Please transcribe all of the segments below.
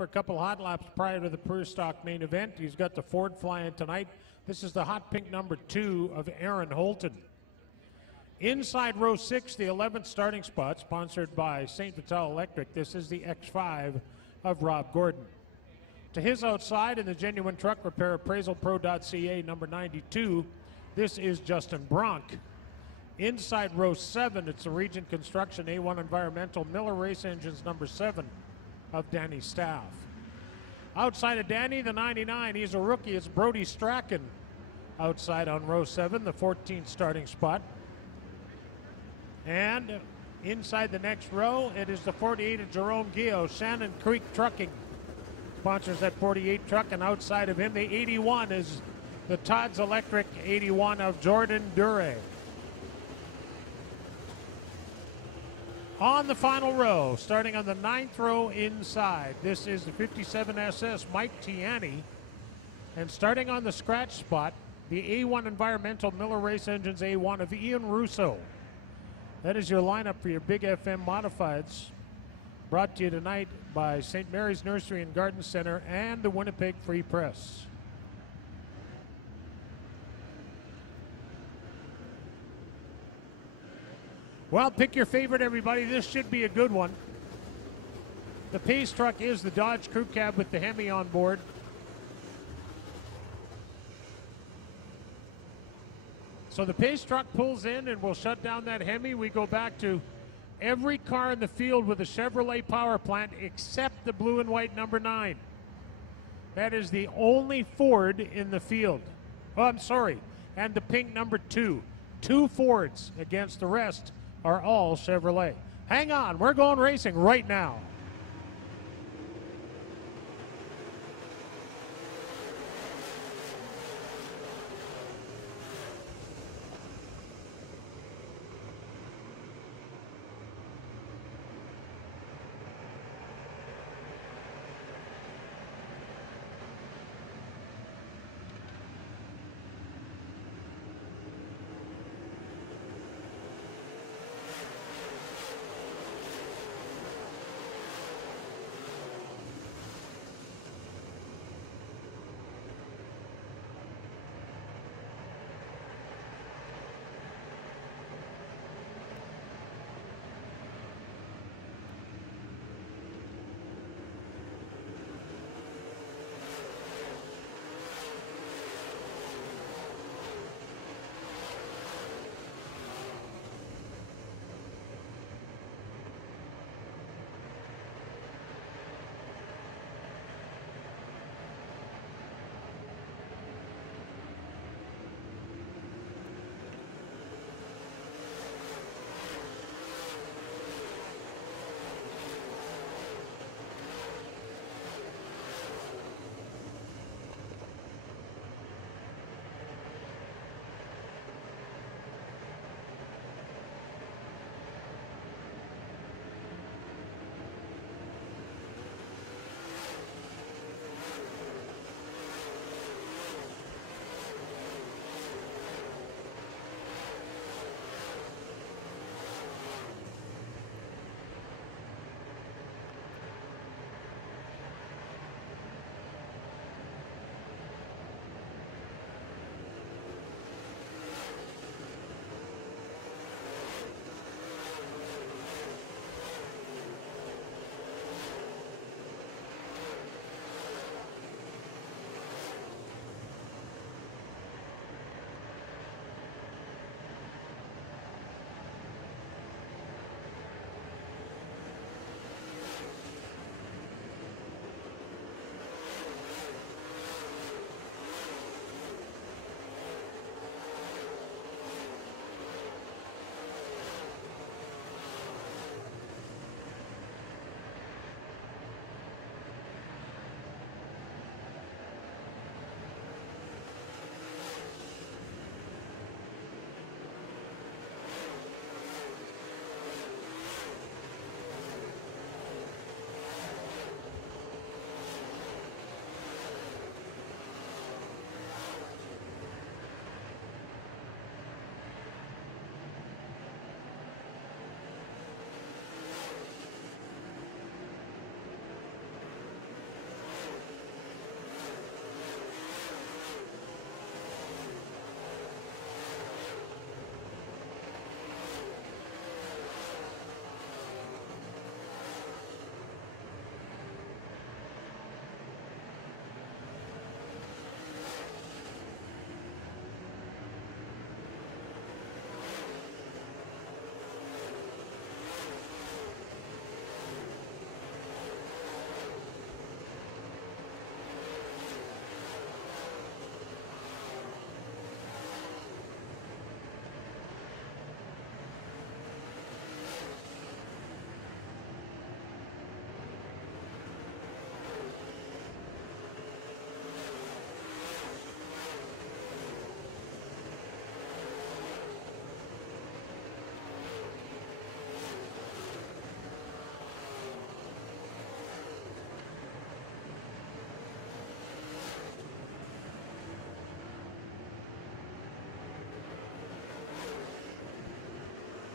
for a couple hot laps prior to the Pure Stock main event. He's got the Ford flying tonight. This is the hot pink number 2 of Aaron Holton. Inside row 6, the 11th starting spot, sponsored by St. Vital Electric. This is the X5 of Rob Gordon. To his outside in the Genuine Truck Repair AppraisalPro.ca number 92, this is Justin Bronk. Inside row 7, it's the Regent Construction A1 Environmental Miller Race Engines number 7 of Danny Staff. Outside of Danny, the 99, he's a rookie, it's Brody Strachan. Outside on row 7, the 14th starting spot. And inside the next row, it is the 48 of Jerome Gio, Shannon Creek Trucking. Sponsors that 48 truck, and outside of him, the 81 is the Todd's Electric 81 of Jordan Dure. On the final row, starting on the 9th row inside, this is the 57 SS Mike Tiani. And starting on the scratch spot, the A1 Environmental Miller Race Engines A1 of Ian Russo. That is your lineup for your Big FM Modifieds. Brought to you tonight by St. Mary's Nursery and Garden Center and the Winnipeg Free Press. Well, pick your favorite, everybody. This should be a good one. The Pace truck is the Dodge Crew Cab with the Hemi on board. So the Pace truck pulls in and we'll shut down that Hemi. We go back to every car in the field with a Chevrolet power plant except the blue and white number 9. That is the only Ford in the field. Oh, I'm sorry. And the pink number 2. 2 Fords against the rest are all Chevrolet. Hang on, we're going racing right now.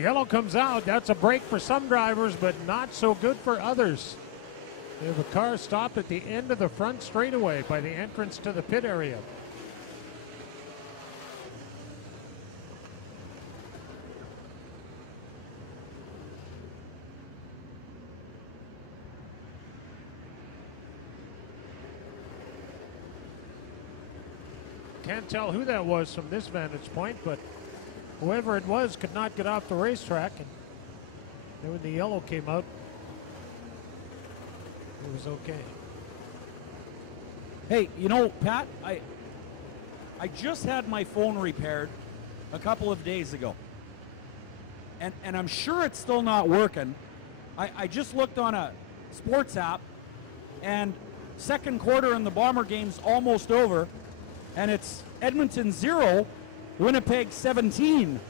Yellow comes out. That's a break for some drivers, but not so good for others. They have a car stopped at the end of the front straightaway by the entrance to the pit area. Can't tell who that was from this vantage point, but whoever it was could not get off the racetrack. And then when the yellow came out, it was okay. Hey, you know, Pat, I just had my phone repaired a couple of days ago. And I'm sure it's still not working. I just looked on a sports app, and second quarter in the Bomber game's almost over, and it's Edmonton 0, Winnipeg 17.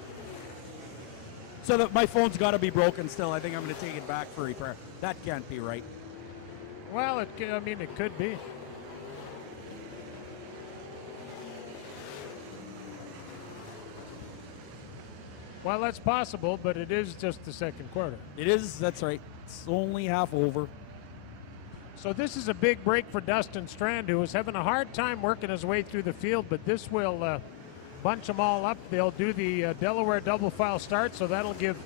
So that my phone's got to be broken still. I think I'm going to take it back for repair. That can't be right. Well, it could be. Well, that's possible, but it is just the second quarter. It is, that's right. It's only half over. So this is a big break for Dustin Strand, who was having a hard time working his way through the field, but this will bunch them all up. They'll do the Delaware double file start, so that'll give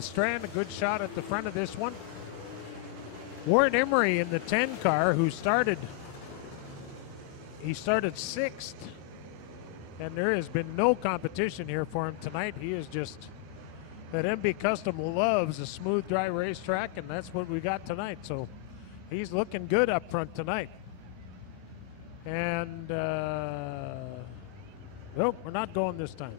Strand a good shot at the front of this one. Ward Emery in the 10 car, who started 6th, and there has been no competition here for him tonight. He is just, that MB Custom loves a smooth, dry racetrack, and that's what we got tonight. So he's looking good up front tonight. And nope, we're not going this time.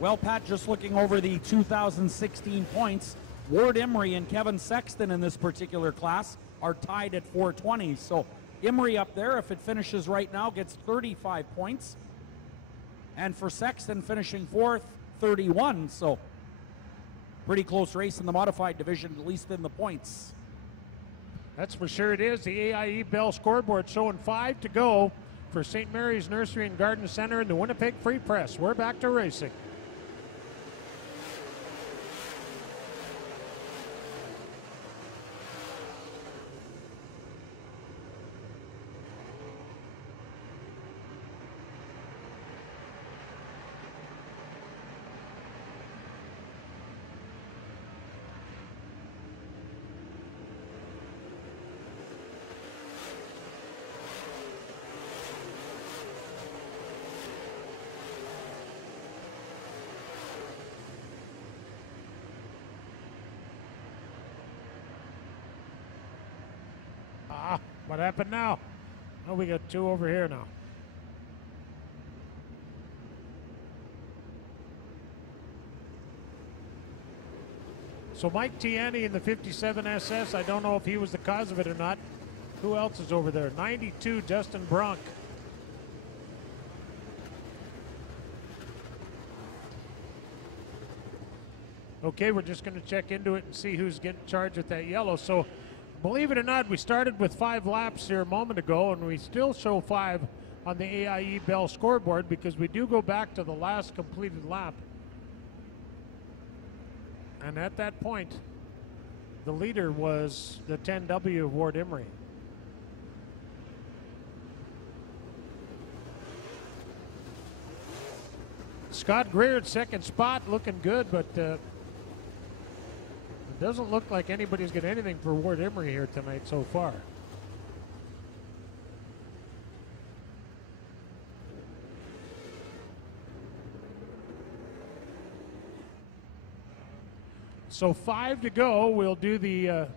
Well, Pat, just looking over the 2016 points, Ward Emery and Kevin Sexton in this particular class are tied at 420. So Emery up there, if it finishes right now, gets 35 points. And for Sexton finishing fourth, 31. So pretty close race in the modified division, at least in the points. That's for sure it is. The AIE Bell scoreboard showing 5 to go for St. Mary's Nursery and Garden Center and the Winnipeg Free Press. We're back to racing. What happened now? Oh, we got 2 over here now. So Mike Tiani in the 57 SS, I don't know if he was the cause of it or not. Who else is over there? 92, Justin Bronk. Okay, we're just going to check into it and see who's getting charged with that yellow. So believe it or not, we started with 5 laps here a moment ago, and we still show 5 on the AIE Bell scoreboard because we do go back to the last completed lap. And at that point, the leader was the 10W of Ward Emery. Scott Greer at second spot, looking good, but it doesn't look like anybody's got anything for Ward Emery here tonight so far. So 5 to go. We'll do the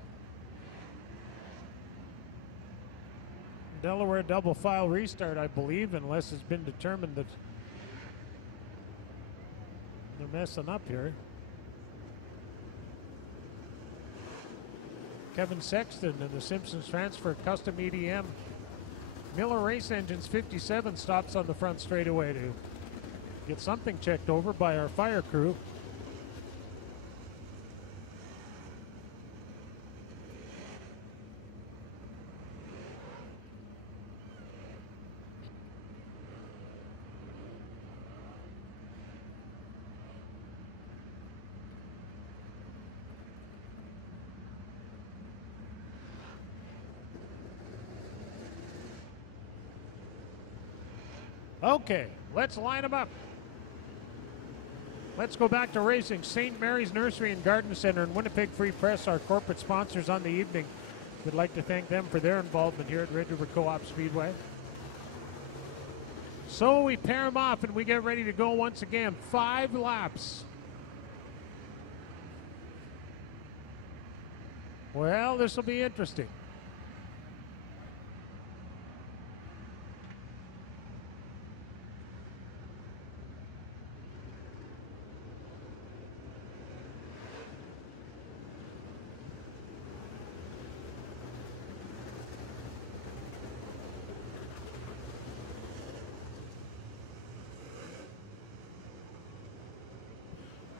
Delaware double file restart, I believe, unless it's been determined that they're messing up here. Kevin Sexton and the Simpsons transfer custom EDM. Miller Race Engines 57 stops on the front straightaway to get something checked over by our fire crew. Okay, let's line them up. Let's go back to racing. St. Mary's Nursery and Garden Center and Winnipeg Free Press, our corporate sponsors on the evening. We'd like to thank them for their involvement here at Red River Co-op Speedway. So we pair them off and we get ready to go once again. 5 laps. Well, this will be interesting.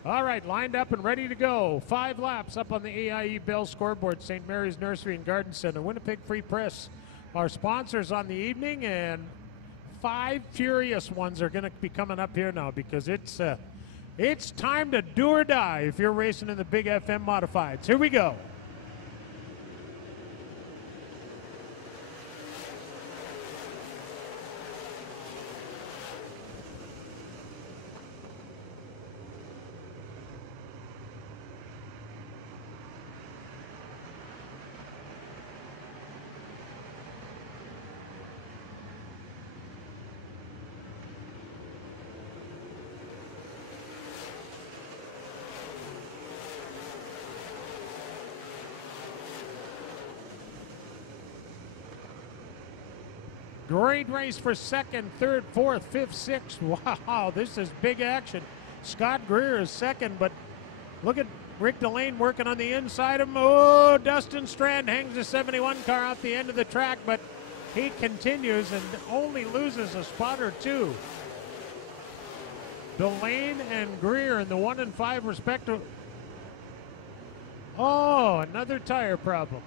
All right, lined up and ready to go. 5 laps up on the AIE Bell scoreboard. St. Mary's Nursery and Garden Center. Winnipeg Free Press, our sponsors on the evening, and 5 furious ones are going to be coming up here now because it's time to do or die if you're racing in the Big FM Modifieds. Here we go. Great race for second, third, fourth, fifth, sixth. Wow, this is big action. Scott Greer is second, but look at Rick Delane working on the inside of him. Oh, Dustin Strand hangs the 71 car off the end of the track, but he continues and only loses a spot or 2. Delane and Greer in the 1 and 5 respective. Oh, another tire problem.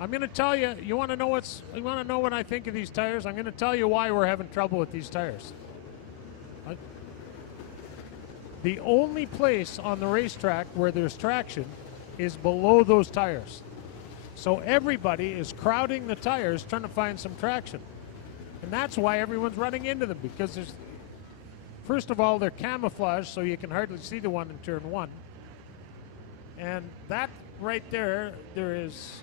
I'm going to tell you, you want to know what I think of these tires? I'm going to tell you why we're having trouble with these tires. The only place on the racetrack where there's traction is below those tires. So everybody is crowding the tires trying to find some traction. And that's why everyone's running into them, because there's, first of all, they're camouflaged so you can hardly see the one in turn 1. And that right there is,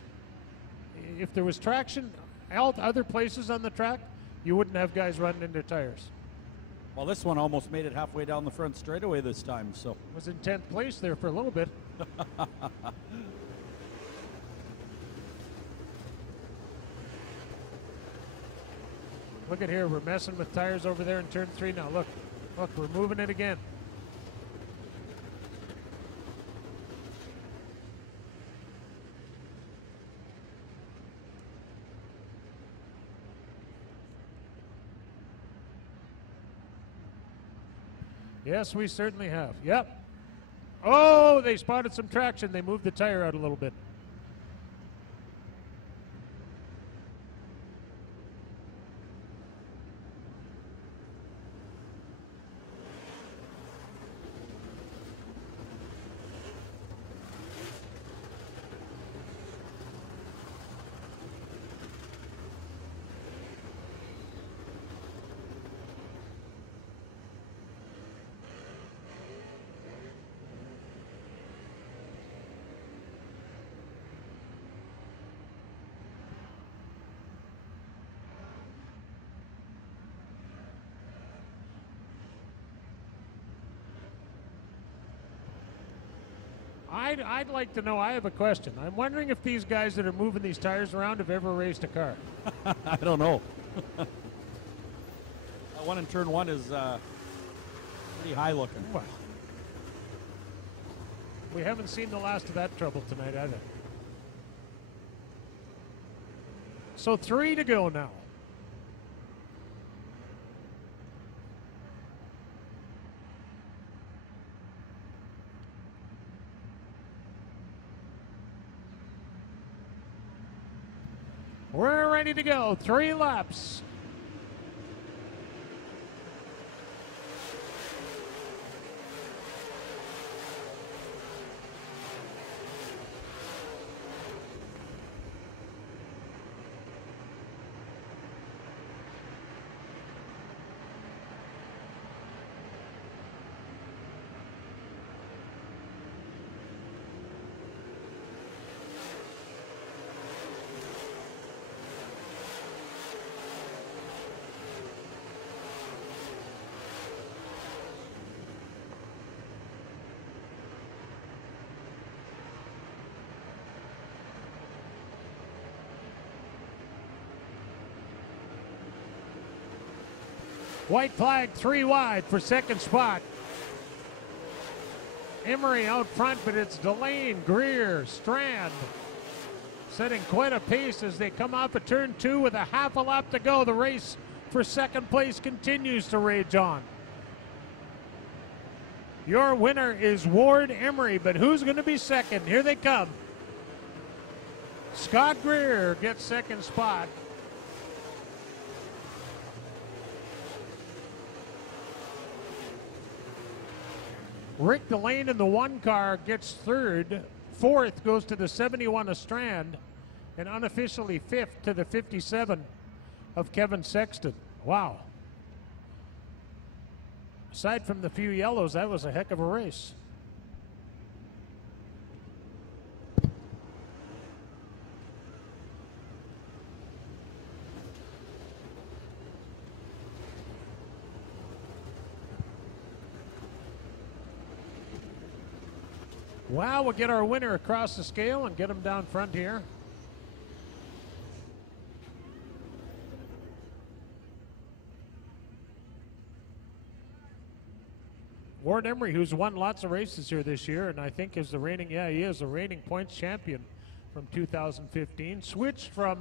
if there was traction out other places on the track, you wouldn't have guys running into tires. Well, this one almost made it halfway down the front straightaway this time, so. Was in 10th place there for a little bit. Look at here, we're messing with tires over there in turn 3 now. Look, we're moving it again. Yes, we certainly have. Yep. Oh, they spotted some traction. They moved the tire out a little bit. I'd like to know, I have a question. I'm wondering if these guys that are moving these tires around have ever raced a car. I don't know. That one in turn 1 is pretty high looking. Well, we haven't seen the last of that trouble tonight either. So 3 to go now. We're ready to go. 3 laps. White flag 3 wide for second spot. Emery out front, but it's Delane, Greer, Strand setting quite a pace as they come off of turn 2 with a half a lap to go. The race for second place continues to rage on. Your winner is Ward Emery, but who's going to be second? Here they come. Scott Greer gets second spot. Rick Delane in the 1 car gets third. Fourth goes to the 71 of Strand, and unofficially fifth to the 57 of Kevin Sexton. Wow. Aside from the few yellows, that was a heck of a race. Well, we'll get our winner across the scale and get him down front here. Ward Emery, who's won lots of races here this year, and I think is the reigning, he is the reigning points champion from 2015. Switched from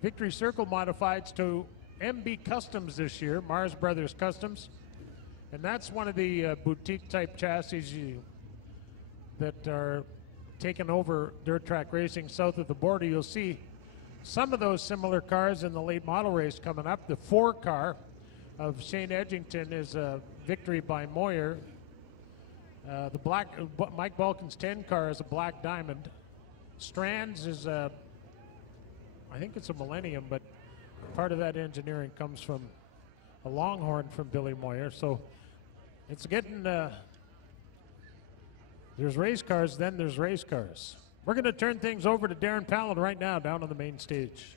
Victory Circle Modifieds to MB Customs this year, Mars Brothers Customs. And that's one of the boutique type chassis that are taking over dirt track racing south of the border. You'll see some of those similar cars in the late model race coming up. The 4 car of Shane Edgington is a victory by Moyer. The black Mike Balkin's 10 car is a Black Diamond. Strands is I think it's a Millennium, but part of that engineering comes from a Longhorn from Billy Moyer. So it's getting there's race cars, then there's race cars. We're going to turn things over to Darren Palin right now down on the main stage.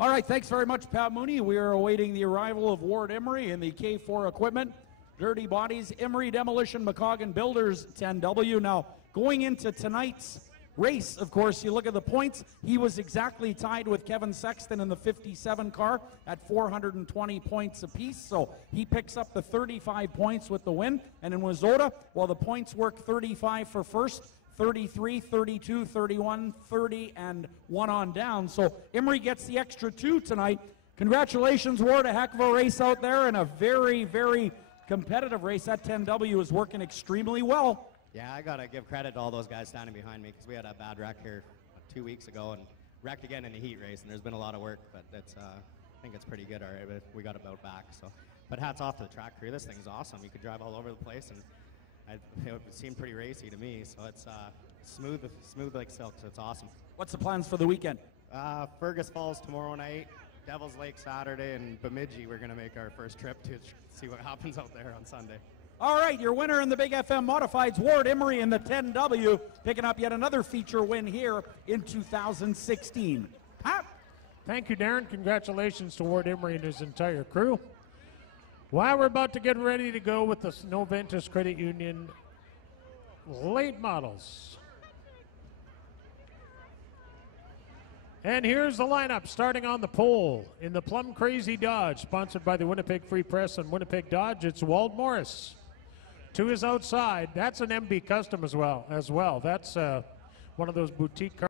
All right, thanks very much, Pat Mooney. We are awaiting the arrival of Ward Emery in the K4 equipment. Dirty Bodies, Emery Demolition, McCoggan Builders, 10W. Now, going into tonight's race, of course, you look at the points. He was exactly tied with Kevin Sexton in the 57 car at 420 points apiece. So he picks up the 35 points with the win. And in Wazota, well, the points work 35 for first, 33, 32, 31, 30, and 1 on down. So Emery gets the extra 2 tonight. Congratulations, Ward. A heck of a race out there and a very, very competitive race. That 10W is working extremely well. Yeah, I got to give credit to all those guys standing behind me because we had a bad wreck here 2 weeks ago and wrecked again in a heat race, and there's been a lot of work, but it's, I think it's pretty good, all right, but we got about back. So, but hats off to the track crew. This thing's awesome. You could drive all over the place, and it seemed pretty racy to me, so it's smooth like silk, so it's awesome. What's the plans for the weekend? Fergus Falls tomorrow night, Devil's Lake Saturday, and Bemidji we're going to make our first trip to see what happens out there on Sunday. All right, your winner in the Big FM Modifieds, Ward Emery in the 10W, picking up yet another feature win here in 2016. Pat? Thank you, Darren. Congratulations to Ward Emery and his entire crew. Well, we're about to get ready to go with the Noventus Credit Union late models. And here's the lineup starting on the pole in the Plum Crazy Dodge, sponsored by the Winnipeg Free Press and Winnipeg Dodge. It's Wald Morris. To his outside, that's an MB Custom as well. That's one of those boutique cars.